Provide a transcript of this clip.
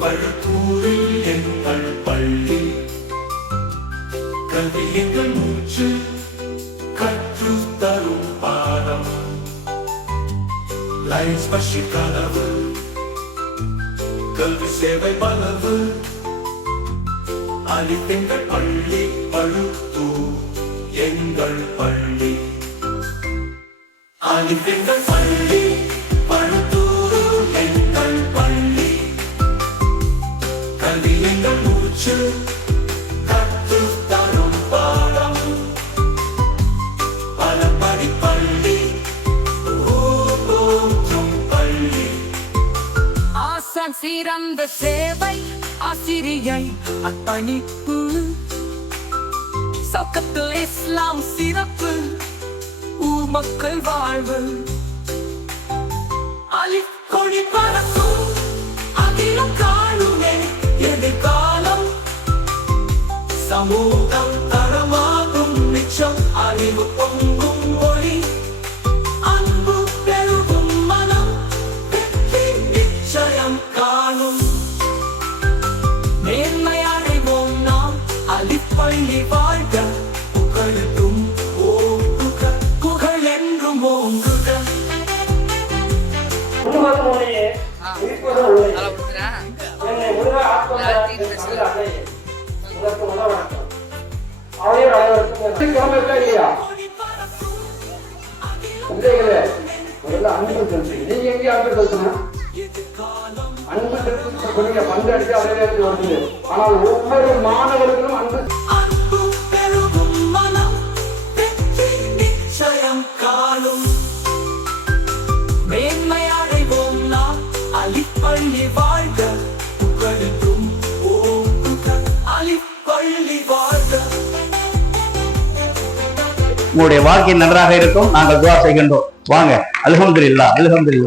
வழுத்தூரில் எங்கள் பள்ளி கல்வி எங்கள் மூச்சு கற்று தரும் பாடம் லைன்ஸ் பஷி கனவு கல்வி சேவை பலவு அலிப் எங்கள் பள்ளி வழுத்தூர் எங்கள் பள்ளி அலிப் எங்கள் பள்ளி வழுத்தூர் எங்கள் பள்ளி கல்வி எங்கள் மூச்சு கற்று தரும் பாடம் பலபடி பள்ளி ஊற்றும் பள்ளி ஆசான் சிறந்த சேவை ஆசிரியை அர்ப்பணிப்பு சக்கத்தில் இஸ்லாம் சிறப்பு மக்கள் வாழ்வு அலிப் கொடி பறக்கும் அகிலம் காணுமே எதிர்காலம் சமூகம் தரமாகும் மிச்சம் அறிவு பொங்கும் ஒளி அன்பு பெருகும் மனம் வெற்றி நிச்சயம் காணும் நேர்மை அடைவோம் நாம் அலிப் பள்ளி வாழ்க புகழட்டும் ஓங்குக புகழ் என்றும் ஓங்குக ஆனால் ஒவ்வொரு மாணவர்களும் அன்பு பெருகும் மனம் வெற்றி நிச்சயம் காணும் மேன்மை அடைவோம் நாம் அலிப் பள்ளி வாழ்க புகழட்டும் ஓங்குக அலிப் பள்ளி வாழ்க. உங்களுடைய வாழ்க்கை நன்றாக இருக்கும். நாங்கள் துஆ செய்கின்றோம். வாங்க. அல்ஹம்துலில்லாஹ், அல்ஹம்துலில்லாஹ்.